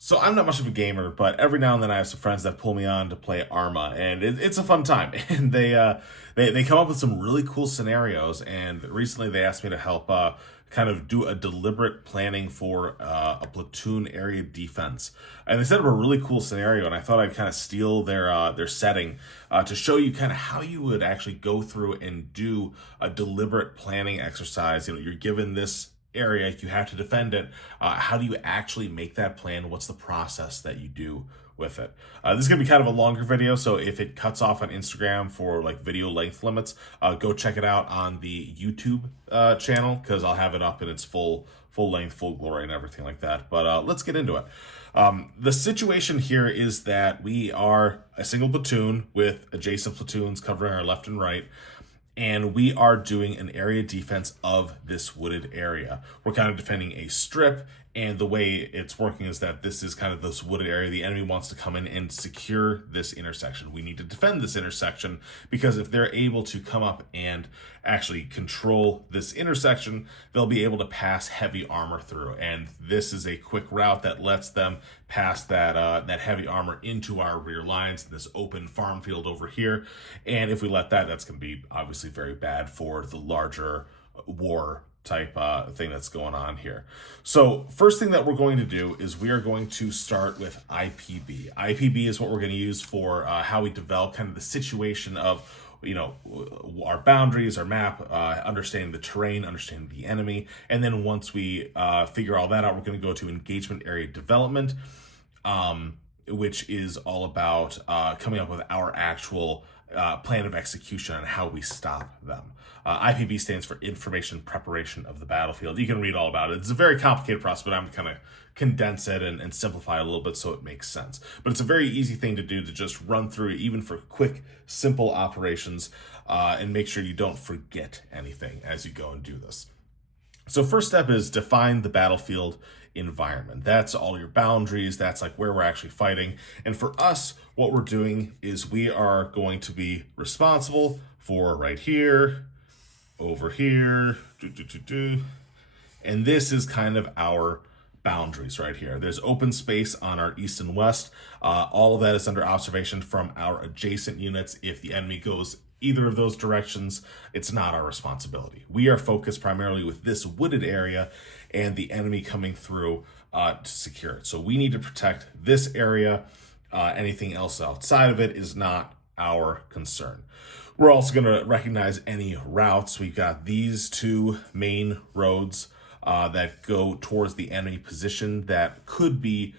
So I'm not much of a gamer, but every now and then I have some friends that pull me on to play Arma, and it's a fun time. And they come up with some really cool scenarios. And recently they asked me to help kind of do a deliberate planning for a platoon area defense. And they set up a really cool scenario, and I thought I'd kind of steal their setting to show you kind of how you would actually go through and do a deliberate planning exercise. You know, you're given this area, you have to defend it. How do you actually make that plan? What's the process that you do with it? This is gonna be kind of a longer video, so if it cuts off on Instagram for like video length limits, go check it out on the YouTube channel, because I'll have it up in its full length, full glory, and everything like that. But let's get into it. The situation here is that we are a single platoon with adjacent platoons covering our left and right, and we are doing an area defense of this wooded area. We're kind of defending a strip, and the way it's working is that this is kind of this wooded area. The enemy wants to come in and secure this intersection. We need to defend this intersection, because if they're able to come up and actually control this intersection, they'll be able to pass heavy armor through. And this is a quick route that lets them pass that heavy armor into our rear lines, this open farm field over here. And if we let that's going to be obviously very bad for the larger war type thing that's going on here. So first thing that we're going to do is we are going to start with IPB. IPB is what we're going to use for how we develop kind of the situation of, you know, our boundaries, our map, understanding the terrain, understanding the enemy. And then once we figure all that out, we're going to go to engagement area development, which is all about coming up with our actual plan of execution on how we stop them. IPB stands for Information Preparation of the Battlefield. You can read all about it. It's a very complicated process, but I'm kind of condense it and simplify it a little bit so it makes sense. But it's a very easy thing to do, to just run through, even for quick, simple operations, and make sure you don't forget anything as you go and do this. So first step is define the battlefield environment. That's all your boundaries. That's like where we're actually fighting. And for us, what we're doing is we are going to be responsible for right here, over here, and this is kind of our boundaries right here. There's open space on our east and west. All of that is under observation from our adjacent units. If the enemy goes either of those directions, it's not our responsibility. We are focused primarily with this wooded area and the enemy coming through to secure it. So we need to protect this area. Anything else outside of it is not our concern. We're also going to recognize any routes. We've got these two main roads that go towards the enemy position that could be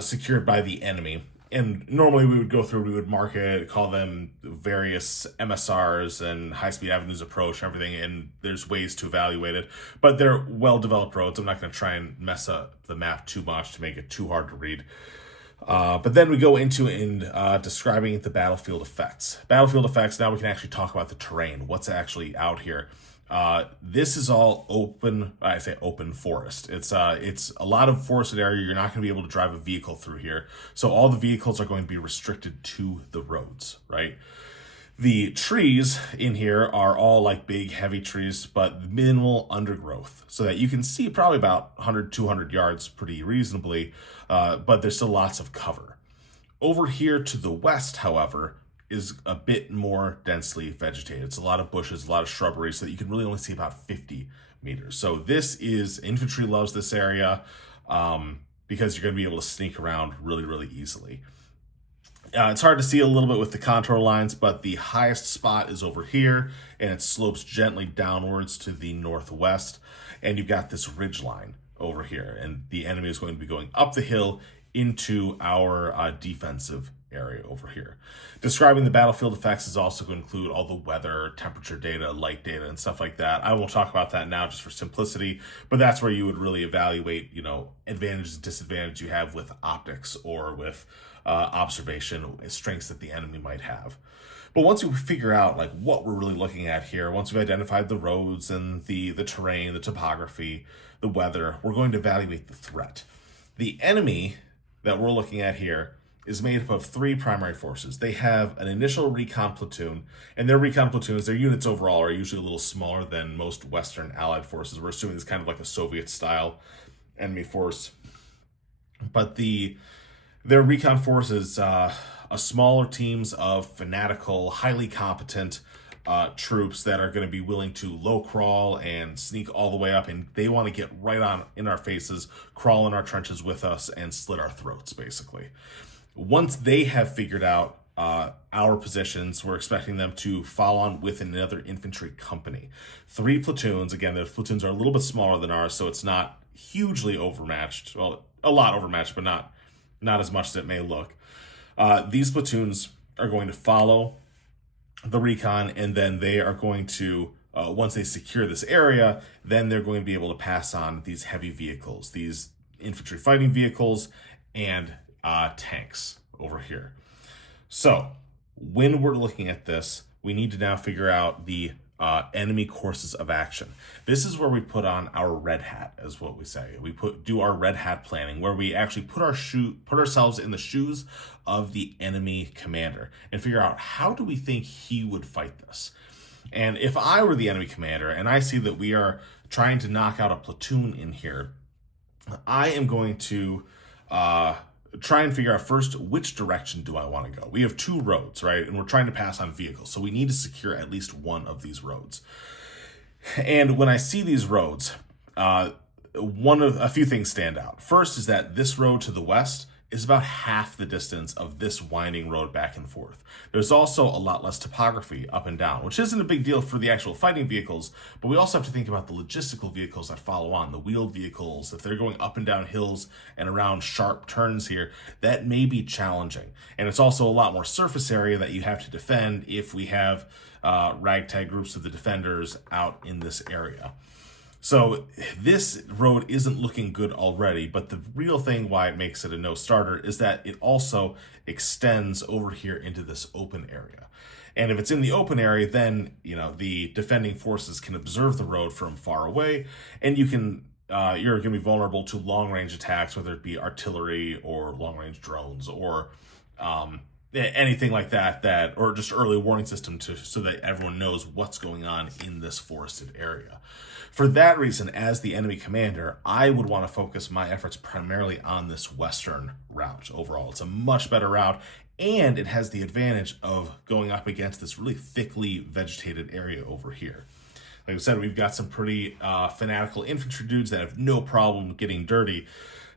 secured by the enemy. And normally we would go through, we would mark it, call them various MSRs and high-speed avenues approach and everything, and there's ways to evaluate it. But they're well-developed roads. I'm not going to try and mess up the map too much to make it too hard to read. But then we go into describing the battlefield effects. Battlefield effects, now we can actually talk about the terrain, what's actually out here. This is all open, I say open forest. It's a lot of forested area. You're not going to be able to drive a vehicle through here. So all the vehicles are going to be restricted to the roads, right? The trees in here are all like big, heavy trees, but minimal undergrowth, so that you can see probably about 100, 200 yards pretty reasonably, but there's still lots of cover. Over here to the west, however, is a bit more densely vegetated. It's a lot of bushes, a lot of shrubbery, so that you can really only see about 50 meters. So this is, infantry loves this area because you're going to be able to sneak around really, really easily. It's hard to see a little bit with the contour lines, but the highest spot is over here, and it slopes gently downwards to the northwest. And you've got this ridge line over here, and the enemy is going to be going up the hill into our defensive area over here. Describing the battlefield effects is also going to include all the weather, temperature data, light data, and stuff like that. I won't talk about that now just for simplicity, but that's where you would really evaluate, you know, advantages and disadvantages you have with optics or with observation, strengths that the enemy might have. But once you figure out like what we're really looking at here, once we've identified the roads and the terrain, the topography, the weather, we're going to evaluate the threat. The enemy that we're looking at here is made up of three primary forces. They have an initial recon platoon, and their recon platoons, their units overall, are usually a little smaller than most Western Allied forces. We're assuming it's kind of like a Soviet-style enemy force. But their recon force is a smaller teams of fanatical, highly competent troops that are going to be willing to low crawl and sneak all the way up, and they want to get right on in our faces, crawl in our trenches with us, and slit our throats, basically. Once they have figured out our positions, we're expecting them to follow on with another infantry company. 3 platoons. Again, those platoons are a little bit smaller than ours, so it's not hugely overmatched. Well, a lot overmatched, but not as much as it may look. These platoons are going to follow the recon, and then they are going to, once they secure this area, then they're going to be able to pass on these heavy vehicles, these infantry fighting vehicles, and tanks over here. So when we're looking at this, we need to now figure out the enemy courses of action. This is where we put on our red hat, is what we say. We do our red hat planning, where we actually put ourselves in the shoes of the enemy commander and figure out, how do we think he would fight this? And if I were the enemy commander and I see that we are trying to knock out a platoon in here, I am going to try and figure out first, which direction do I want to go? We have 2 roads, right? And we're trying to pass on vehicles. So we need to secure at least one of these roads. And when I see these roads, a few things stand out. First is that this road to the west is about half the distance of this winding road back and forth. There's also a lot less topography up and down, which isn't a big deal for the actual fighting vehicles, but we also have to think about the logistical vehicles that follow on, the wheeled vehicles. If they're going up and down hills and around sharp turns here, that may be challenging. And it's also a lot more surface area that you have to defend if we have ragtag groups of the defenders out in this area. So this road isn't looking good already, but the real thing why it makes it a no-starter is that it also extends over here into this open area. And if it's in the open area, then the defending forces can observe the road from far away, and you're going to be vulnerable to long-range attacks, whether it be artillery or long-range drones or anything like that, or just early warning system so that everyone knows what's going on in this forested area. For that reason, as the enemy commander, I would want to focus my efforts primarily on this western route overall. It's a much better route, and it has the advantage of going up against this really thickly vegetated area over here. Like I said, we've got some pretty fanatical infantry dudes that have no problem getting dirty.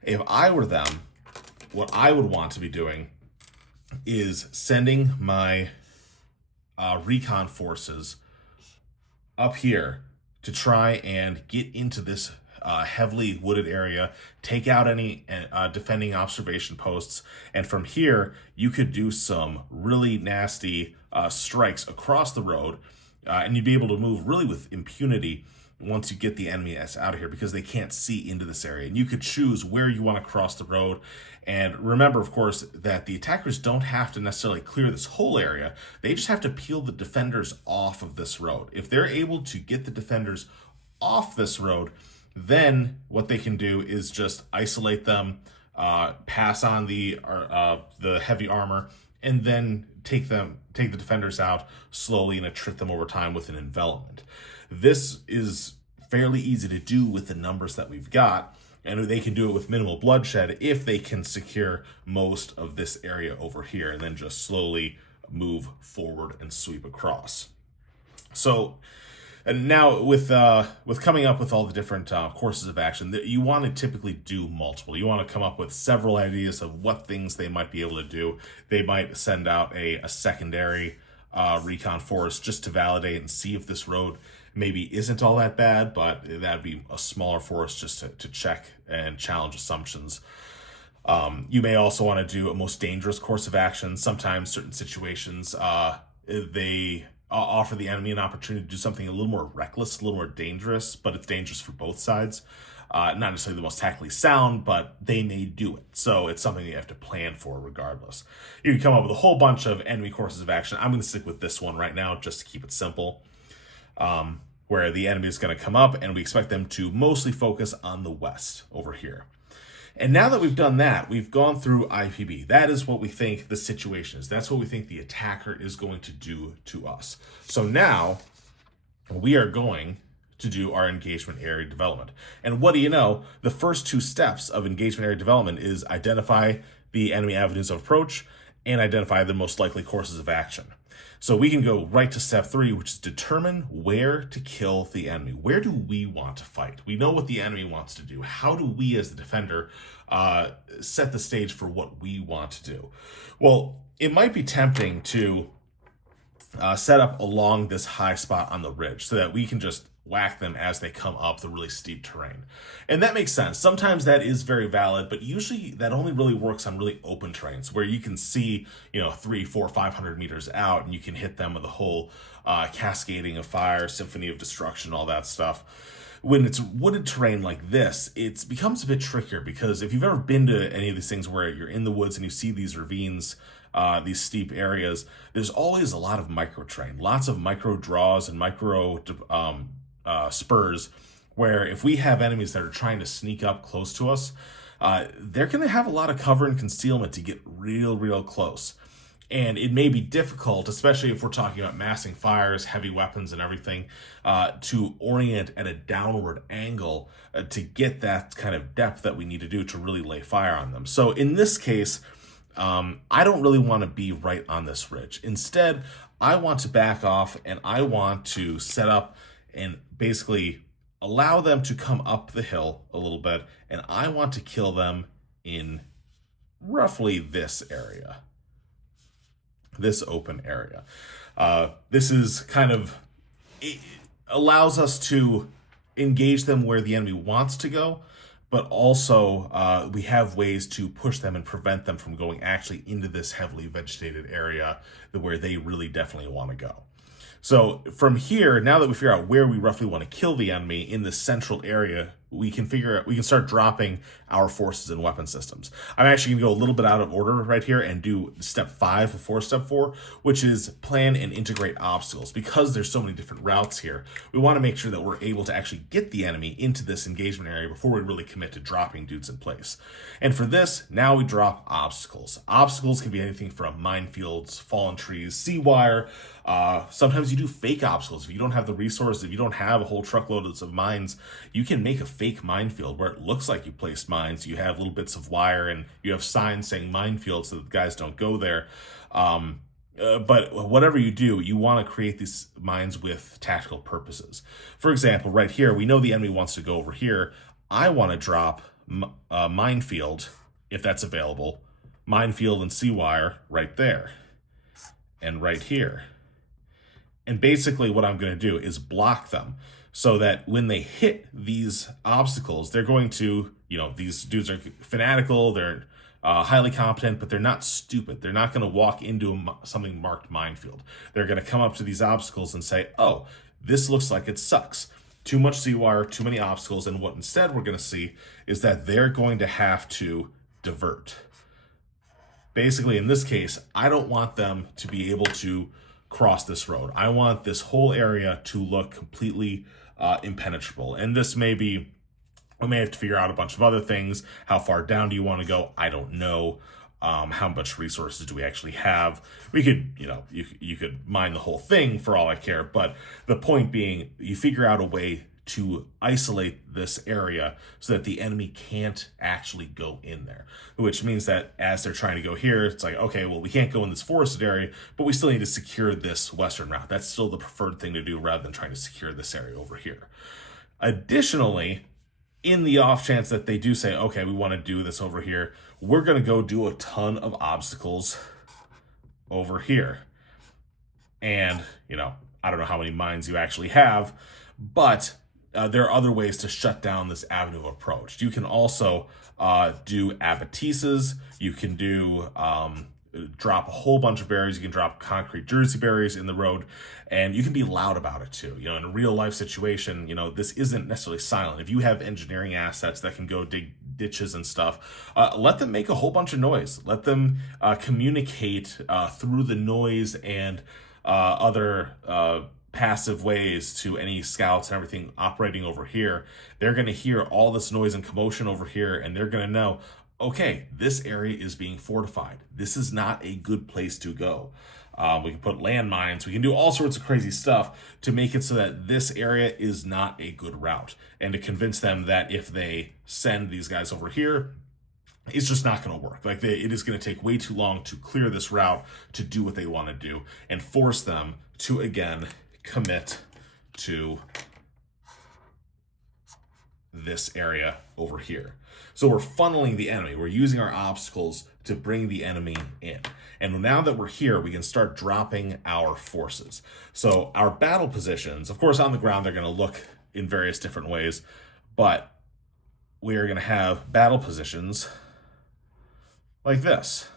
If I were them, what I would want to be doing is sending my recon forces up here to try and get into this heavily wooded area, take out any defending observation posts, and from here you could do some really nasty strikes across the road, and you'd be able to move really with impunity once you get the enemy out of here, because they can't see into this area. And you could choose where you want to cross the road. And remember, of course, that the attackers don't have to necessarily clear this whole area. They just have to peel the defenders off of this road. If they're able to get the defenders off this road, then what they can do is just isolate them, pass on the heavy armor, and then take the defenders out slowly and attrit them over time with an envelopment. This is fairly easy to do with the numbers that we've got, and they can do it with minimal bloodshed if they can secure most of this area over here and then just slowly move forward and sweep across. So, and now with coming up with all the different courses of action, you want to typically do multiple. You want to come up with several ideas of what things they might be able to do. They might send out a secondary recon force just to validate and see if this road maybe isn't all that bad, but that'd be a smaller force just to check and challenge assumptions. You may also want to do a most dangerous course of action. Sometimes certain situations, they offer the enemy an opportunity to do something a little more reckless, a little more dangerous, but it's dangerous for both sides. Not necessarily the most tactically sound, but they may do it. So it's something you have to plan for regardless. You can come up with a whole bunch of enemy courses of action. I'm going to stick with this one right now just to keep it simple. Where the enemy is going to come up and we expect them to mostly focus on the west over here. And now that we've done that, we've gone through IPB. That is what we think the situation is. That's what we think the attacker is going to do to us. So now we are going to do our engagement area development. And what do you know? The first two steps of engagement area development is identify the enemy avenues of approach and identify the most likely courses of action. So we can go right to step 3, which is determine where to kill the enemy. Where do we want to fight? We know what the enemy wants to do. How do we, as the defender, set the stage for what we want to do? Well, it might be tempting to set up along this high spot on the ridge so that we can just whack them as they come up the really steep terrain. And that makes sense. Sometimes that is very valid, but usually that only really works on really open terrains where you can see, 300, 400, 500 meters out, and you can hit them with a whole cascading of fire, symphony of destruction, all that stuff. When it's wooded terrain like this, it becomes a bit trickier because if you've ever been to any of these things where you're in the woods and you see these ravines, these steep areas, there's always a lot of micro terrain, lots of micro draws and micro spurs, where if we have enemies that are trying to sneak up close to us, they're going to have a lot of cover and concealment to get real close. And it may be difficult, especially if we're talking about massing fires, heavy weapons and everything, to orient at a downward angle to get that kind of depth that we need to do to really lay fire on them. So in this case, I don't really want to be right on this ridge. Instead, I want to back off and I want to set up and basically allow them to come up the hill a little bit, and I want to kill them in roughly this area, this open area. This is kind of, it allows us to engage them where the enemy wants to go, but also we have ways to push them and prevent them from going actually into this heavily vegetated area where they really definitely want to go. So from here, now that we figure out where we roughly want to kill the enemy in the central area, we can start dropping our forces and weapon systems. I'm actually going to go a little bit out of order right here and do step 5 before step 4, which is plan and integrate obstacles. Because there's so many different routes here, we want to make sure that we're able to actually get the enemy into this engagement area before we really commit to dropping dudes in place. And for this, now we drop obstacles. Obstacles can be anything from minefields, fallen trees, sea wire. Sometimes you do fake obstacles. If you don't have the resources, if you don't have a whole truckload of mines, you can make a fake minefield where it looks like you placed mines. You have little bits of wire and you have signs saying minefield so that the guys don't go there. But whatever you do, you want to create these mines with tactical purposes. For example, right here, we know the enemy wants to go over here. I want to drop a minefield, if that's available, minefield and sea wire right there and right here. And basically what I'm going to do is block them so that when they hit these obstacles, they're going to, these dudes are fanatical, they're highly competent, but they're not stupid. They're not going to walk into something marked minefield. They're going to come up to these obstacles and say, oh, this looks like it sucks. Too much sea wire, too many obstacles. And what instead we're going to see is that they're going to have to divert. Basically, in this case, I don't want them to be able to cross this road. I want this whole area to look completely impenetrable. And this may be, we may have to figure out a bunch of other things. How far down do you want to go? I don't know. How much resources do we actually have? We could, you could mine the whole thing for all I care. But the point being, you figure out a way to isolate this area so that the enemy can't actually go in there, which means that as they're trying to go here, it's like, okay, well, we can't go in this forested area, but we still need to secure this western route. That's still the preferred thing to do rather than trying to secure this area over here. Additionally, in the off chance that they do say, okay, we want to do this over here, we're going to go do a ton of obstacles over here. And, I don't know how many mines you actually have, but there are other ways to shut down this avenue of approach. You can also do abattises. You can do drop a whole bunch of berries. You can drop concrete Jersey berries in the road, and you can be loud about it too. In a real life situation, this isn't necessarily silent. If you have engineering assets that can go dig ditches and stuff, let them make a whole bunch of noise. Let them communicate through the noise and other passive ways to any scouts and everything operating over here. They're going to hear all this noise and commotion over here, and they're going to know, okay, this area is being fortified. This is not a good place to go. We can put landmines. We can do all sorts of crazy stuff to make it so that this area is not a good route, and to convince them that if they send these guys over here, it's just not going to work. Like it is going to take way too long to clear this route to do what they want to do, and force them to again commit to this area over here. So we're funneling the enemy. We're using our obstacles to bring the enemy in. And now that we're here, we can start dropping our forces. So our battle positions, of course, on the ground, they're going to look in various different ways, but we are going to have battle positions like this.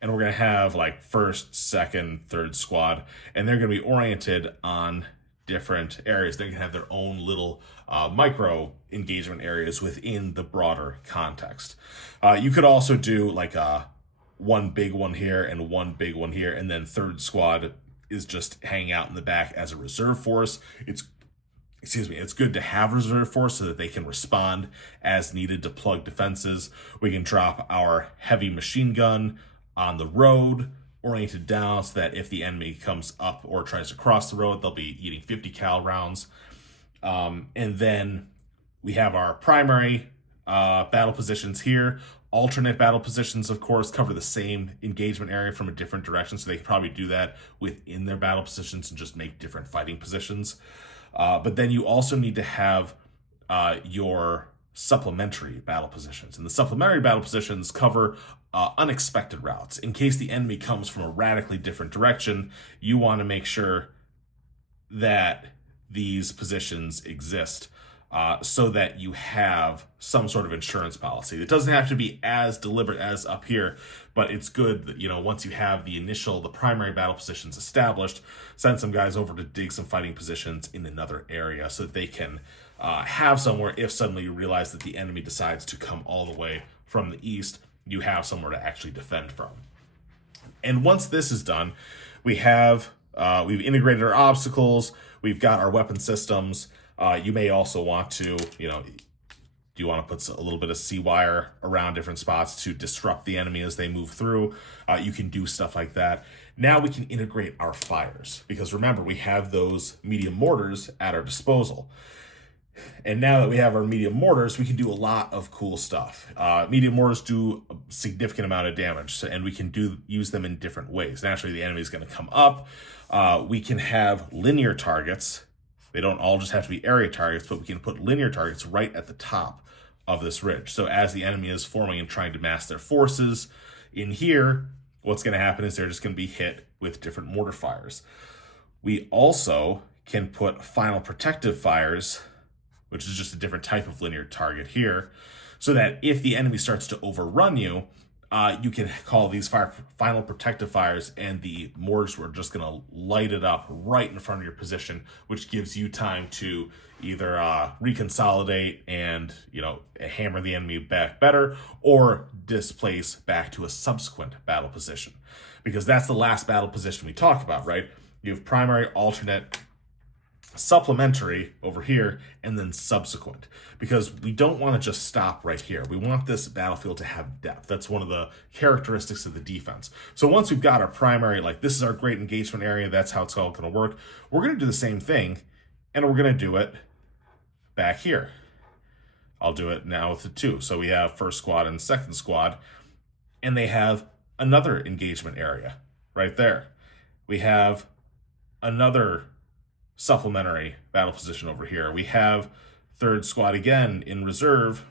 And we're going to have like first, second, third squad, and they're going to be oriented on different areas. They can have their own little micro engagement areas within the broader context. You could also do like one big one here and one big one here, and then third squad is just hanging out in the back as a reserve force. It's good to have reserve force so that they can respond as needed to plug defenses. We can drop our heavy machine gun on the road, oriented down, so that if the enemy comes up or tries to cross the road, they'll be eating 50 cal rounds. And then we have our primary battle positions here. Alternate battle positions, of course, cover the same engagement area from a different direction, so they can probably do that within their battle positions and just make different fighting positions. But then you also need to have your supplementary battle positions. And the supplementary battle positions cover unexpected routes. In case the enemy comes from a radically different direction, you want to make sure that these positions exist so that you have some sort of insurance policy. It doesn't have to be as deliberate as up here, but it's good that, once you have the primary battle positions established, send some guys over to dig some fighting positions in another area so that they can have somewhere if suddenly you realize that the enemy decides to come all the way from the east, you have somewhere to actually defend from. And once this is done, we've integrated our obstacles, we've got our weapon systems. You may also want to, do you want to put a little bit of C-wire around different spots to disrupt the enemy as they move through? You can do stuff like that. Now we can integrate our fires, because remember, we have those medium mortars at our disposal. And now that we have our medium mortars, we can do a lot of cool stuff. Medium mortars do a significant amount of damage, and we can use them in different ways. Naturally, the enemy is going to come up. We can have linear targets. They don't all just have to be area targets, but we can put linear targets right at the top of this ridge. So as the enemy is forming and trying to mass their forces in here, what's going to happen is they're just going to be hit with different mortar fires. We also can put final protective fires, which is just a different type of linear target here, so that if the enemy starts to overrun you, you can call these final protective fires, and the mortars are just going to light it up right in front of your position, which gives you time to either reconsolidate and hammer the enemy back better, or displace back to a subsequent battle position, because that's the last battle position we talk about, right? You have primary, alternate, supplementary over here, and then subsequent, because we don't want to just stop right here. We want this battlefield to have depth. That's one of the characteristics of the defense. So once we've got our primary, like this is our great engagement area, that's how it's all going to work, we're going to do the same thing, and we're going to do it back here. I'll do it now with the two. So we have first squad and second squad, and they have another engagement area right there. We have another supplementary battle position over here. We have third squad again in reserve,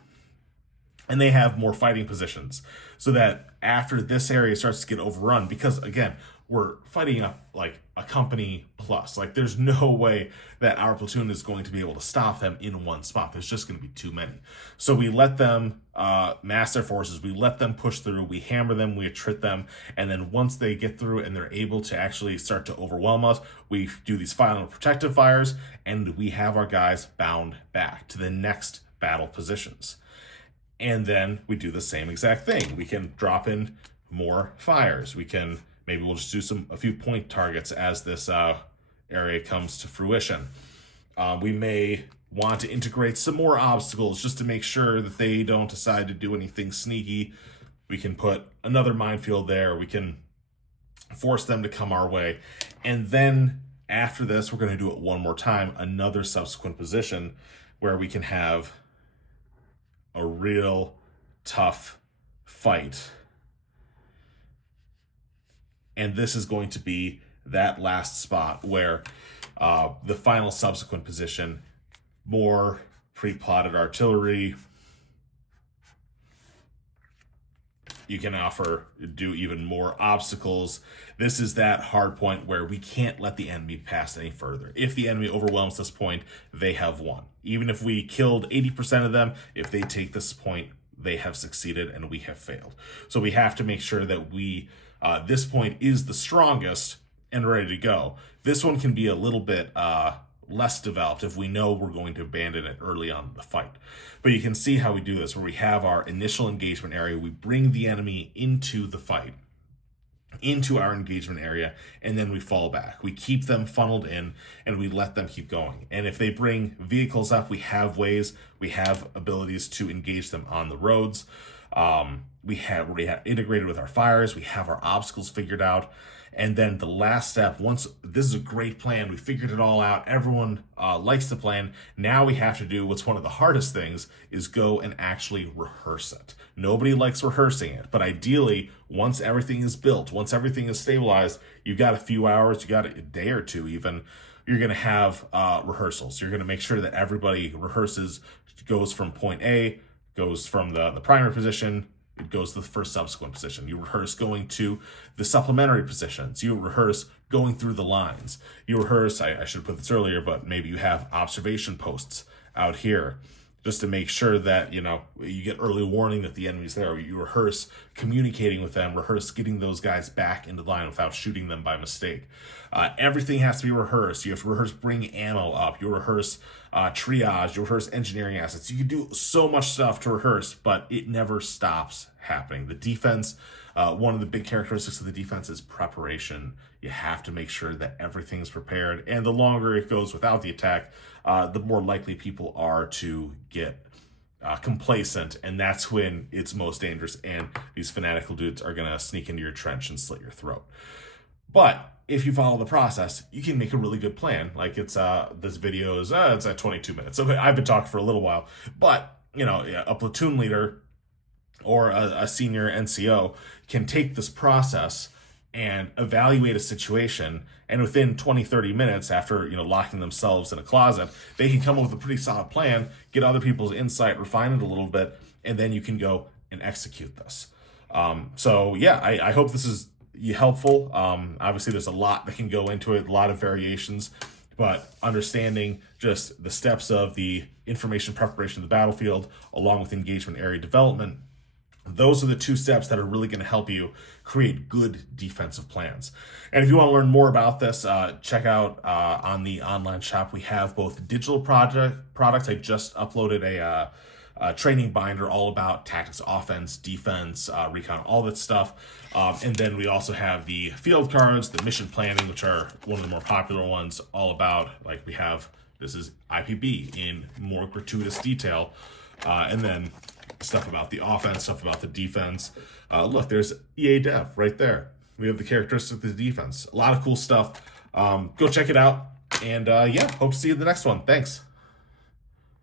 and they have more fighting positions, so that after this area starts to get overrun, because again, we're fighting up like a company plus, like there's no way that our platoon is going to be able to stop them in one spot. There's just going to be too many. So we let them mass their forces, we let them push through, we hammer them, we attrit them, and then once they get through and they're able to actually start to overwhelm us, we do these final protective fires, and we have our guys bound back to the next battle positions. And then we do the same exact thing. We can drop in more fires. Maybe we'll just do a few point targets as this area comes to fruition. We may want to integrate some more obstacles just to make sure that they don't decide to do anything sneaky, we can put another minefield there. We can force them to come our way. And then after this, we're going to do it one more time, another subsequent position where we can have a real tough fight. And this is going to be that last spot where the final subsequent position, more pre-plotted artillery. You can do even more obstacles. This is that hard point where we can't let the enemy pass any further. If the enemy overwhelms this point, they have won. Even if we killed 80% of them, if they take this point, they have succeeded and we have failed. So we have to make sure that this point is the strongest and ready to go. This one can be a little bit less developed if we know we're going to abandon it early on in the fight. But you can see how we do this, where we have our initial engagement area, we bring the enemy into the fight, into our engagement area, and then we fall back. We keep them funneled in and we let them keep going. And if they bring vehicles up, we have abilities to engage them on the roads. We have integrated with our fires, we have our obstacles figured out. And then the last step, once this is a great plan, we figured it all out, everyone likes the plan. Now we have to do what's one of the hardest things, is go and actually rehearse it. Nobody likes rehearsing it, but ideally, once everything is built, once everything is stabilized, you've got a few hours, you got a day or two even, you're going to have rehearsals. You're going to make sure that everybody rehearses, goes from point A, goes from the primary position, it goes to the first subsequent position. You rehearse going to the supplementary positions. You rehearse going through the lines. You rehearse, I should have put this earlier, but maybe you have observation posts out here just to make sure that, you get early warning that the enemy's there. You rehearse communicating with them, rehearse getting those guys back into line without shooting them by mistake. Everything has to be rehearsed. You have to rehearse bringing ammo up. You rehearse triage. You rehearse engineering assets. You can do so much stuff to rehearse, but it never stops happening. The defense, one of the big characteristics of the defense is preparation. You have to make sure that everything's prepared. And the longer it goes without the attack, the more likely people are to get complacent, and that's when it's most dangerous, and these fanatical dudes are going to sneak into your trench and slit your throat. But if you follow the process, you can make a really good plan. Like this video is it's at 22 minutes. So I've been talking for a little while, but a platoon leader or a senior NCO can take this process and evaluate a situation, and within 20-30 minutes after locking themselves in a closet, they can come up with a pretty solid plan, get other people's insight, refine it a little bit, and then you can go and execute this. So yeah, I hope this is helpful. Obviously there's a lot that can go into it, a lot of variations, but understanding just the steps of the information preparation of the battlefield along with engagement area development, those are the two steps that are really going to help you create good defensive plans. And if you want to learn more about this, check out on the online shop. We have both digital products. I just uploaded a training binder all about tactics, offense, defense, recon, all that stuff. And then we also have the field cards, the mission planning, which are one of the more popular ones, all about, like we have, this is IPB in more gratuitous detail. And then stuff about the offense, stuff about the defense. Look, there's EA Dev right there. We have the characteristics of the defense. A lot of cool stuff. Go check it out. And yeah, hope to see you in the next one. Thanks.